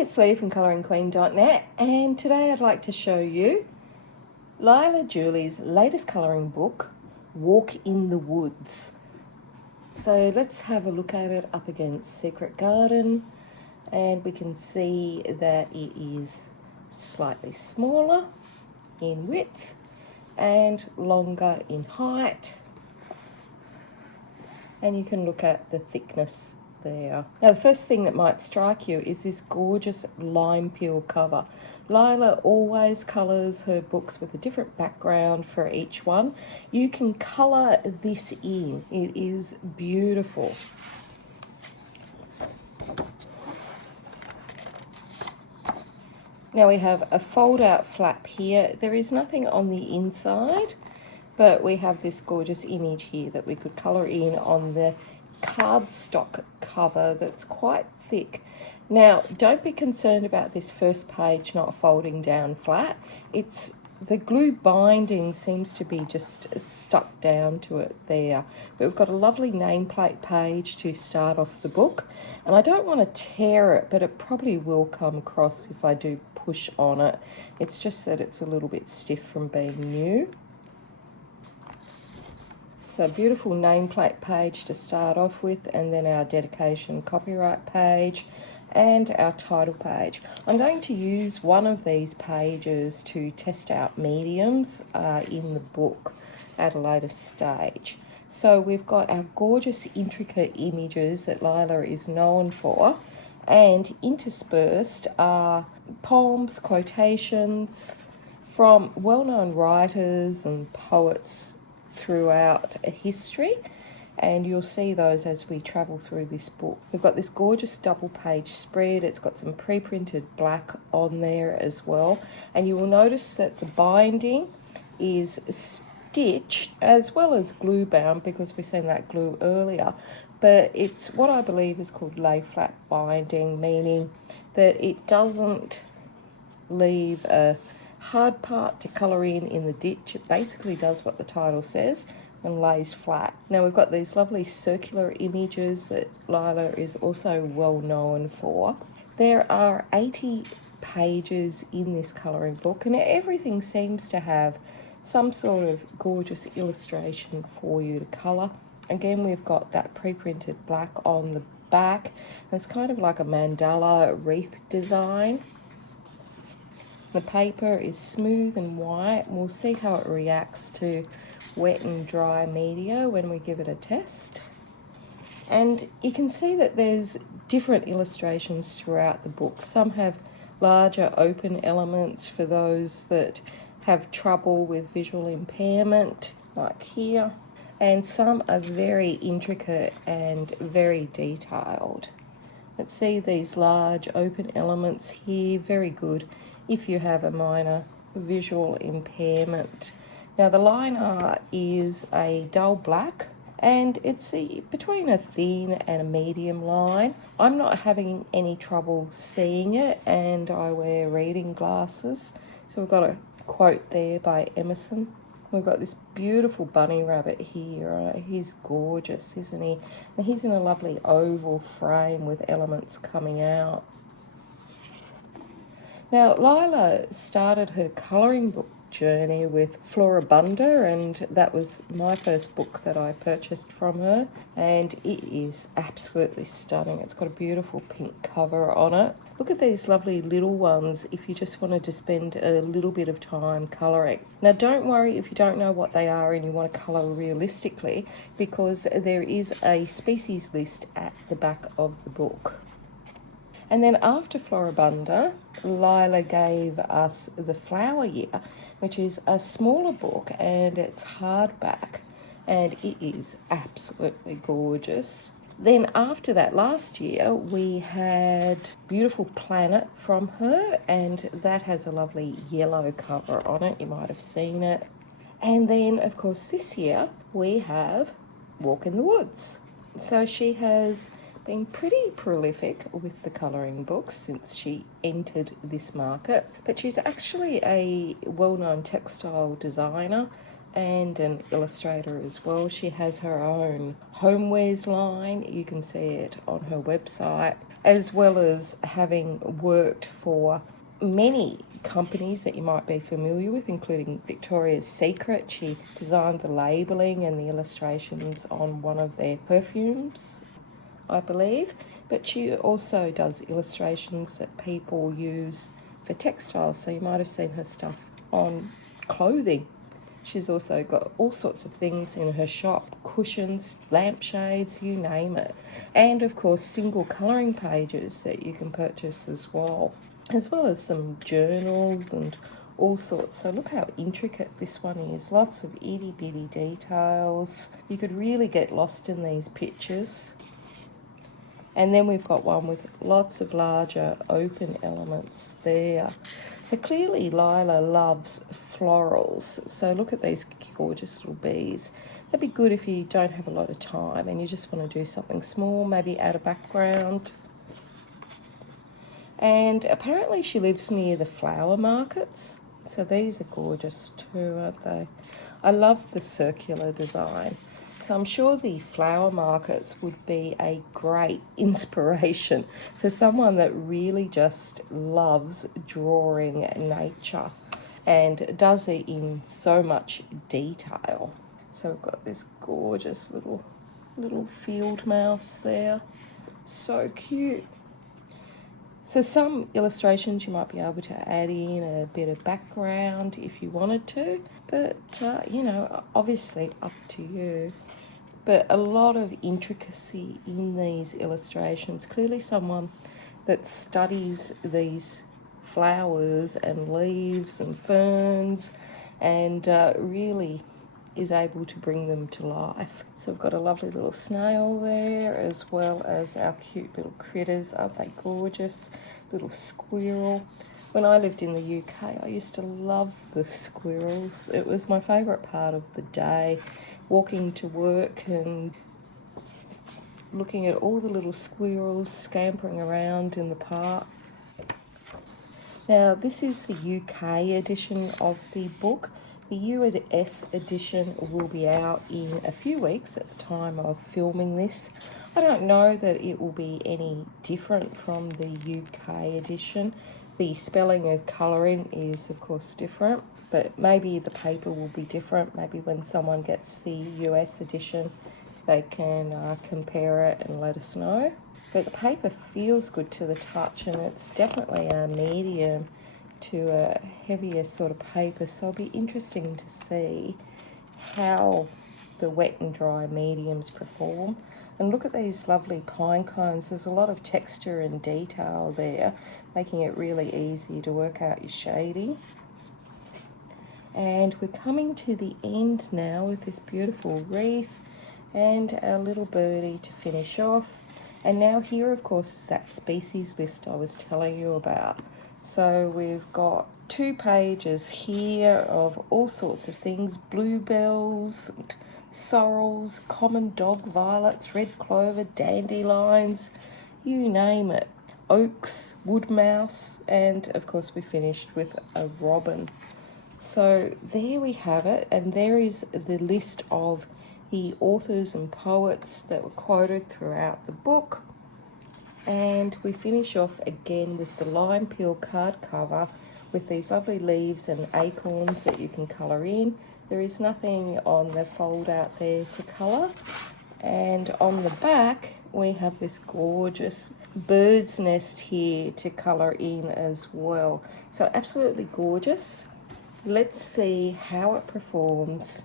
it's Lee from coloringqueen.net, and today I'd like to show you Leila Duly's latest colouring book, Walk in the Woods. So let's have a look at it up against Secret Garden, and we can see that it is slightly smaller in width and longer in height, and you can look at the thickness there. Now, the first thing that might strike you is this gorgeous lime peel cover. Leila always colours her books with a different background for each one. You can colour this in. It is beautiful. Now we have a fold-out flap here. There is nothing on the inside, but we have this gorgeous image here that we could colour in on the cardstock cover that's quite thick. Now, don't be concerned about this first page not folding down flat. It's the glue binding seems to be just stuck down to it there. We've got a lovely nameplate page to start off the book, and I don't want to tear it, but it probably will come across if I do push on it. It's just that it's a little bit stiff from being new. So beautiful nameplate page to start off with, and then our dedication copyright page and our title page. I'm going to use one of these pages to test out mediums in the book at a later stage. So we've got our gorgeous intricate images that Leila is known for, and interspersed are poems, quotations from well-known writers and poets throughout a history, and you'll see those as we travel through this book. We've got this gorgeous double page spread. It's got some pre-printed black on there as well, and you will notice that the binding is stitched as well as glue bound, because we've seen that glue earlier, but it's what I believe is called lay flat binding, meaning that it doesn't leave a hard part to colour in the ditch. It basically does what the title says and lays flat. Now we've got these lovely circular images that Leila is also well known for. There are 80 pages in this colouring book, and everything seems to have some sort of gorgeous illustration for you to colour. Again, we've got that pre-printed black on the back, and it's kind of like a mandala wreath design. The paper is smooth and white. We'll see how it reacts to wet and dry media when we give it a test. And you can see that there's different illustrations throughout the book. Some have larger open elements for those that have trouble with visual impairment, like here. And some are very intricate and very detailed. Let's see these large open elements here, very good if you have a minor visual impairment. Now the line art is a dull black, and it's between a thin and a medium line. I'm not having any trouble seeing it, and I wear reading glasses. So we've got a quote there by Emerson. We've got this beautiful bunny rabbit here. He's gorgeous, isn't he? And he's in a lovely oval frame with elements coming out. Now, Leila started her colouring book journey with Floribunda, and that was my first book that I purchased from her, and it is absolutely stunning. It's got a beautiful pink cover on it. Look at these lovely little ones if you just wanted to spend a little bit of time colouring. Now, don't worry if you don't know what they are and you want to colour realistically, because there is a species list at the back of the book. And then after Floribunda, Leila gave us The Flower Year, which is a smaller book, and it's hardback, and it is absolutely gorgeous. Then after that, last year, we had Beautiful Planet from her, and that has a lovely yellow cover on it. You might have seen it. And then, of course, this year, we have Walk in the Woods. So she has been pretty prolific with the colouring books since she entered this market, but she's actually a well-known textile designer and an illustrator as well. She has her own homewares line. You can see it on her website. as well as having worked for many companies that you might be familiar with, including Victoria's Secret. She designed the labelling and the illustrations on one of their perfumes, I believe, but she also does illustrations that people use for textiles, so you might have seen her stuff on clothing. She's also got all sorts of things in her shop, cushions, lampshades, you name it. And of course single colouring pages that you can purchase as well as some journals and all sorts. So look how intricate this one is. Lots of itty bitty details. You could really get lost in these pictures. And then we've got one with lots of larger open elements there. So clearly Leila loves florals. So look at these gorgeous little bees. That'd be good if you don't have a lot of time and you just want to do something small, maybe add a background. And apparently she lives near the flower markets. So these are gorgeous too, aren't they? I love the circular design. So I'm sure the flower markets would be a great inspiration for someone that really just loves drawing nature and does it in so much detail. So we've got this gorgeous little field mouse there. So cute. So some illustrations you might be able to add in a bit of background if you wanted to, but you know, obviously up to you. But a lot of intricacy in these illustrations. Clearly someone that studies these flowers and leaves and ferns and really is able to bring them to life. So we've got a lovely little snail there, as well as our cute little critters. Aren't they gorgeous? Little squirrel. When I lived in the UK, I used to love the squirrels. It was my favourite part of the day, walking to work and looking at all the little squirrels scampering around in the park. Now, this is the UK edition of the book. The US edition will be out in a few weeks at the time of filming this. I don't know that it will be any different from the UK edition. The spelling of colouring is of course different, but maybe the paper will be different. Maybe when someone gets the US edition, they can compare it and let us know. But the paper feels good to the touch, and it's definitely a medium to a heavier sort of paper, so it'll be interesting to see how the wet and dry mediums perform. And look at these lovely pine cones. There's a lot of texture and detail there, making it really easy to work out your shading. And we're coming to the end now with this beautiful wreath and our little birdie to finish off. And now here, of course, is that species list I was telling you about. So we've got 2 pages here of all sorts of things: bluebells, sorrels, common dog violets, red clover, dandelions, you name it, oaks, wood mouse, and of course we finished with a robin. So there we have it, and there is the list of the authors and poets that were quoted throughout the book. And we finish off again with the lime peel card cover with these lovely leaves and acorns that you can colour in. There is nothing on the fold out there to colour. And on the back we have this gorgeous bird's nest here to colour in as well. So absolutely gorgeous. Let's see how it performs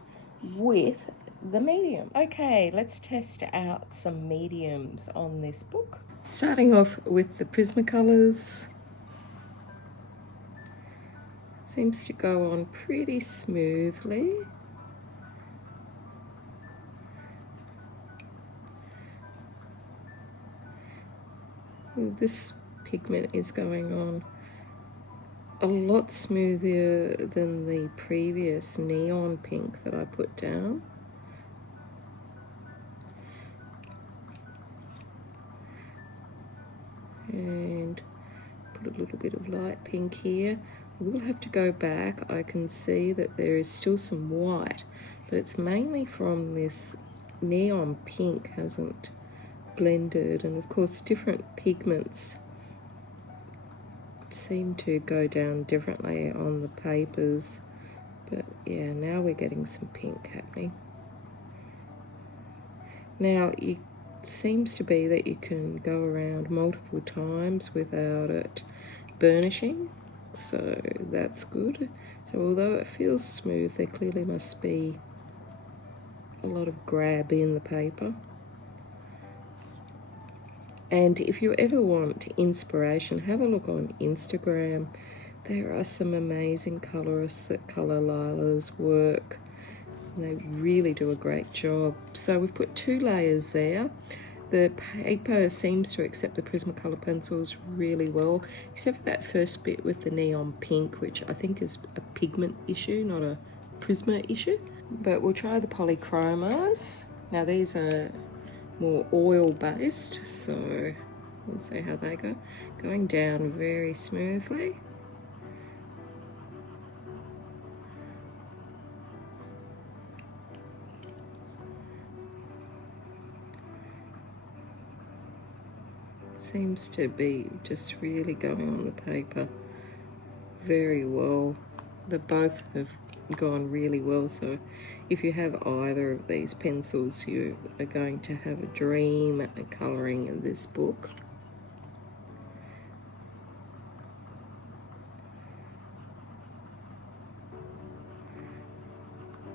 with the medium. Okay, let's test out some mediums on this book. Starting off with the Prismacolors. Seems to go on pretty smoothly. This pigment is going on a lot smoother than the previous neon pink that I put down. And put a little bit of light pink here. I will have to go back. I can see that there is still some white, but it's mainly from this neon pink hasn't blended, and of course different pigments seem to go down differently on the papers, but yeah, now we're getting some pink happening. Now it seems to be that you can go around multiple times without it burnishing, so that's good. So although it feels smooth, there clearly must be a lot of grab in the paper. And if you ever want inspiration, have a look on Instagram. There are some amazing colorists that colour Leila's work. They really do a great job. So we've put 2 layers there. The paper seems to accept the Prismacolor pencils really well, except for that first bit with the neon pink, which I think is a pigment issue, not a Prisma issue. But we'll try the Polychromos. Now these are more oil based, so we'll see how they go. Going down very smoothly. Seems to be just really going on the paper very well. They both have gone really well, so if you have either of these pencils, you are going to have a dream at colouring in this book.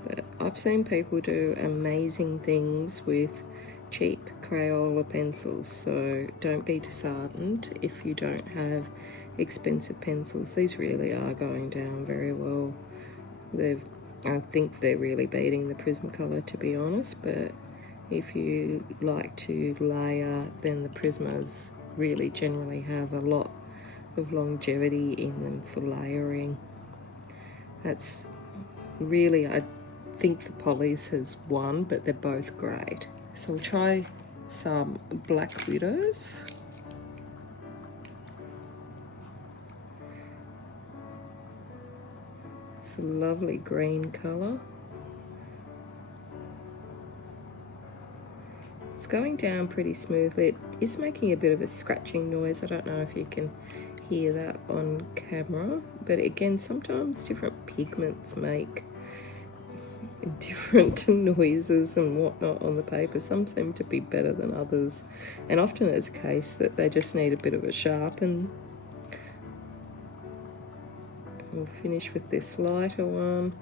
But I've seen people do amazing things with cheap Crayola pencils, so don't be disheartened if you don't have expensive pencils. These really are going down very well. I think they're really beating the Prismacolor, to be honest, but if you like to layer, then the Prismas really generally have a lot of longevity in them for layering. That's really, I think the Polys has won, but they're both great. So we'll try some Black Widows. It's a lovely green colour. It's going down pretty smoothly. It is making a bit of a scratching noise. I don't know if you can hear that on camera, but again, sometimes different pigments make different noises and whatnot on the paper. Some seem to be better than others, and often it's a case that they just need a bit of a sharpen. We'll finish with this lighter one.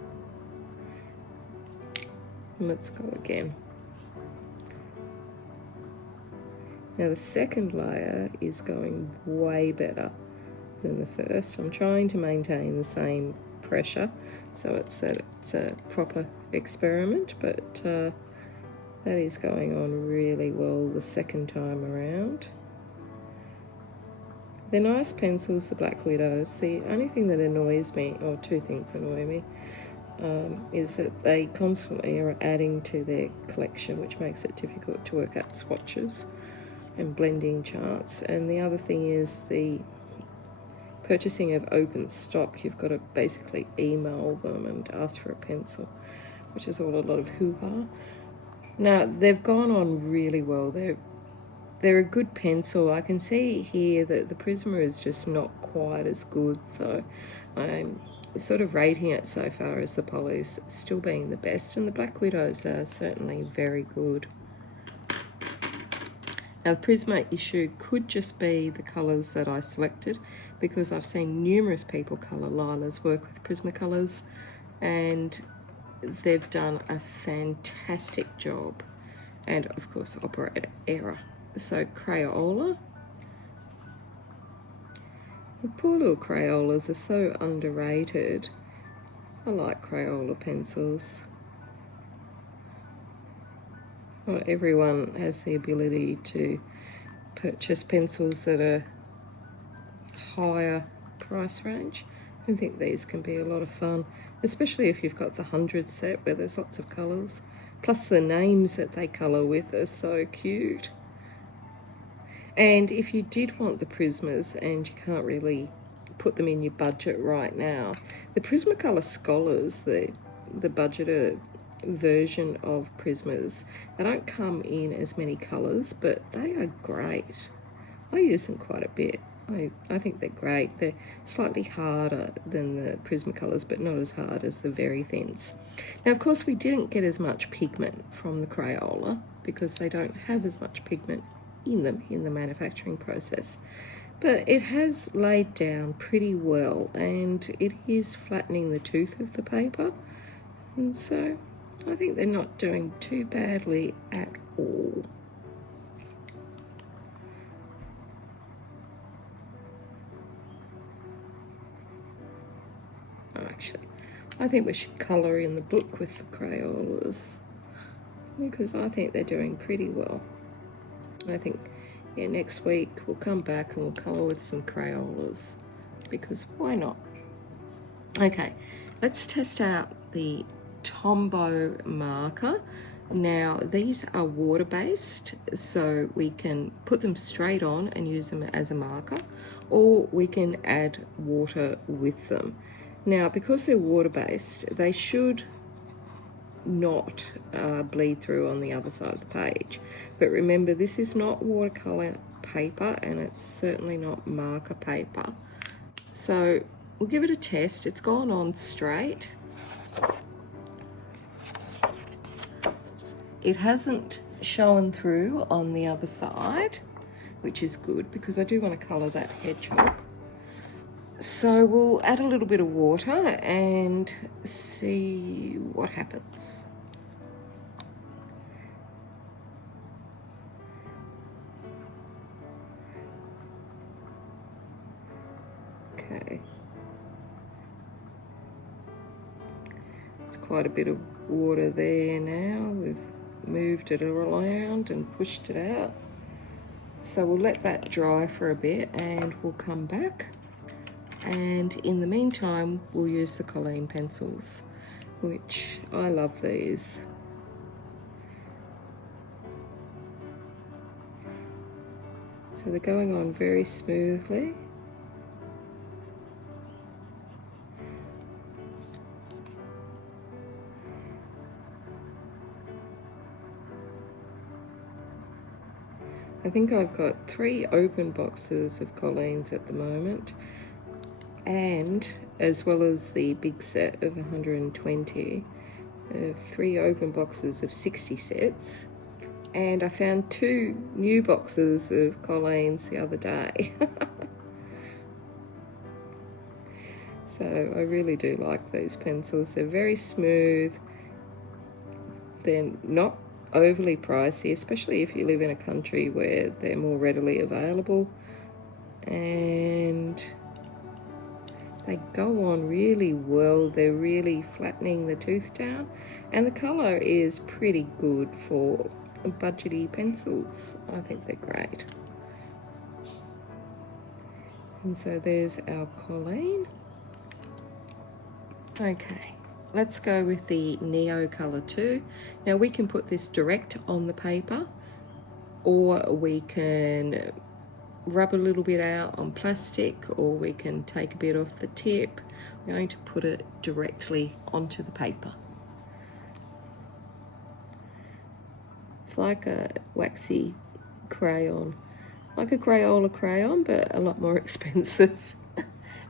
And let's go again. Now the second layer is going way better than the first. I'm trying to maintain the same pressure, so it's a proper experiment, but that is going on really well the second time around. They're nice pencils, the Black Widows. The only thing that annoys me, or 2 things annoy me, is that they constantly are adding to their collection, which makes it difficult to work out swatches and blending charts. And the other thing is the purchasing of open stock. You've got to basically email them and ask for a pencil, which is all a lot of hoo-ha. Now, they've gone on really well. They're a good pencil. I can see here that the Prisma is just not quite as good, so I'm sort of rating it so far as the Polys still being the best, and the Black Widows are certainly very good. Now, the Prisma issue could just be the colours that I selected, because I've seen numerous people colour Leila's work with Prismacolors, and they've done a fantastic job. And of course, operator error. So Crayola. The poor little Crayolas are so underrated. I like Crayola pencils. Not everyone has the ability to purchase pencils that are higher price range. I think these can be a lot of fun, especially if you've got the 100 set where there's lots of colours. Plus the names that they colour with are so cute. And if you did want the Prismas and you can't really put them in your budget right now, the Prismacolor Scholars, the budgeter version of Prismas. They don't come in as many colours, but they are great. I use them quite a bit. I think they're great. They're slightly harder than the Prismacolors, but not as hard as the Very Thins. Now, of course, we didn't get as much pigment from the Crayola because they don't have as much pigment in them in the manufacturing process. But it has laid down pretty well, and it is flattening the tooth of the paper. And so I think they're not doing too badly at all. Actually, I think we should colour in the book with the Crayolas because I think they're doing pretty well. I think, yeah, next week we'll come back and we'll colour with some Crayolas because why not? Okay, let's test out the Tombow marker. Now, these are water-based, so we can put them straight on and use them as a marker, or we can add water with them. Now, because they're water-based, they should not bleed through on the other side of the page. But remember, this is not watercolour paper, and it's certainly not marker paper. So we'll give it a test. It's gone on straight. It hasn't shown through on the other side, which is good because I do want to colour that hedgehog. So we'll add a little bit of water and see what happens. Okay. There's quite a bit of water there now. We've moved it around and pushed it out. So we'll let that dry for a bit and we'll come back. And in the meantime, we'll use the Colleen pencils, which I love these. So they're going on very smoothly. I think I've got 3 open boxes of Colleen's at the moment, and as well as the big set of 120, 3 open boxes of 60 sets, and I found 2 new boxes of Colleen's the other day. So I really do like these pencils. They're very smooth, they're not overly pricey, especially if you live in a country where they're more readily available, and they go on really well. They're really flattening the tooth down, and the colour is pretty good for budgety pencils. I think they're great. And so there's our Colleen. Okay, let's go with the Neocolor II. Now we can put this direct on the paper, or we can rub a little bit out on plastic, or we can take a bit off the tip. I'm going to put it directly onto the paper. It's like a waxy crayon, like a Crayola crayon, but a lot more expensive.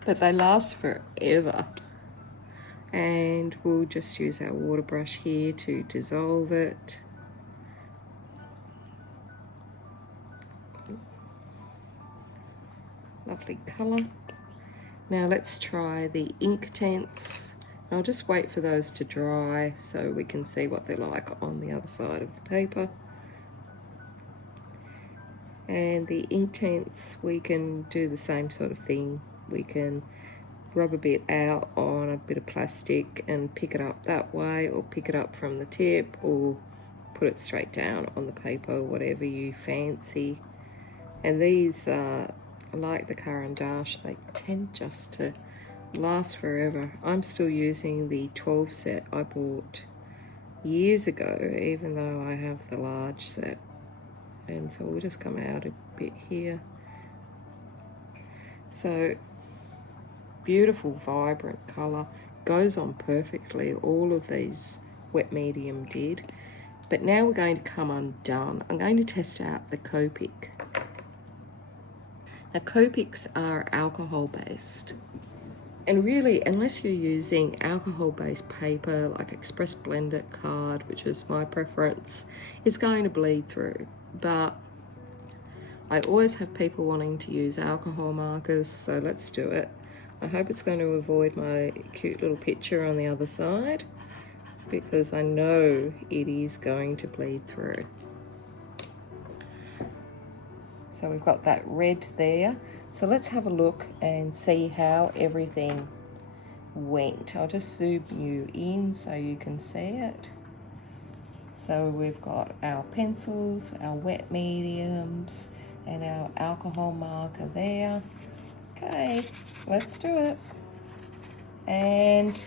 But they last forever. And we'll just use our water brush here to dissolve it. Lovely colour. Now let's try the Inktense. I'll just wait for those to dry so we can see what they're like on the other side of the paper. And the Inktense, we can do the same sort of thing. We can rub a bit out on a bit of plastic and pick it up that way, or pick it up from the tip, or put it straight down on the paper, whatever you fancy. And these are like the Caran d'Ache, they tend just to last forever. I'm still using the 12 set I bought years ago, even though I have the large set. And so we'll just come out a bit here. So beautiful, vibrant colour, goes on perfectly. All of these wet medium did. But now we're going to come undone. I'm going to test out the Copic. Now Copics are alcohol based. And really, unless you're using alcohol-based paper like Express Blender card, which is my preference, it's going to bleed through. But I always have people wanting to use alcohol markers, so let's do it. I hope it's going to avoid my cute little picture on the other side, because I know it is going to bleed through. So we've got that red there. So let's have a look and see how everything went. I'll just zoom you in so you can see it. So we've got our pencils, our wet mediums, and our alcohol marker there. Okay, let's do it. And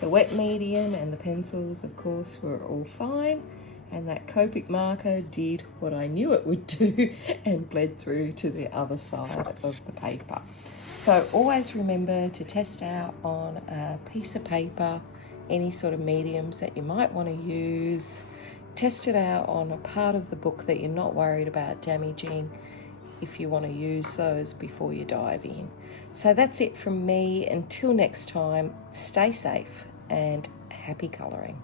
the wet medium and the pencils, of course, were all fine. And that Copic marker did what I knew it would do and bled through to the other side of the paper. So always remember to test out on a piece of paper any sort of mediums that you might want to use. Test it out on a part of the book that you're not worried about damaging if you want to use those before you dive in. So that's it from me. Until next time, stay safe and happy colouring.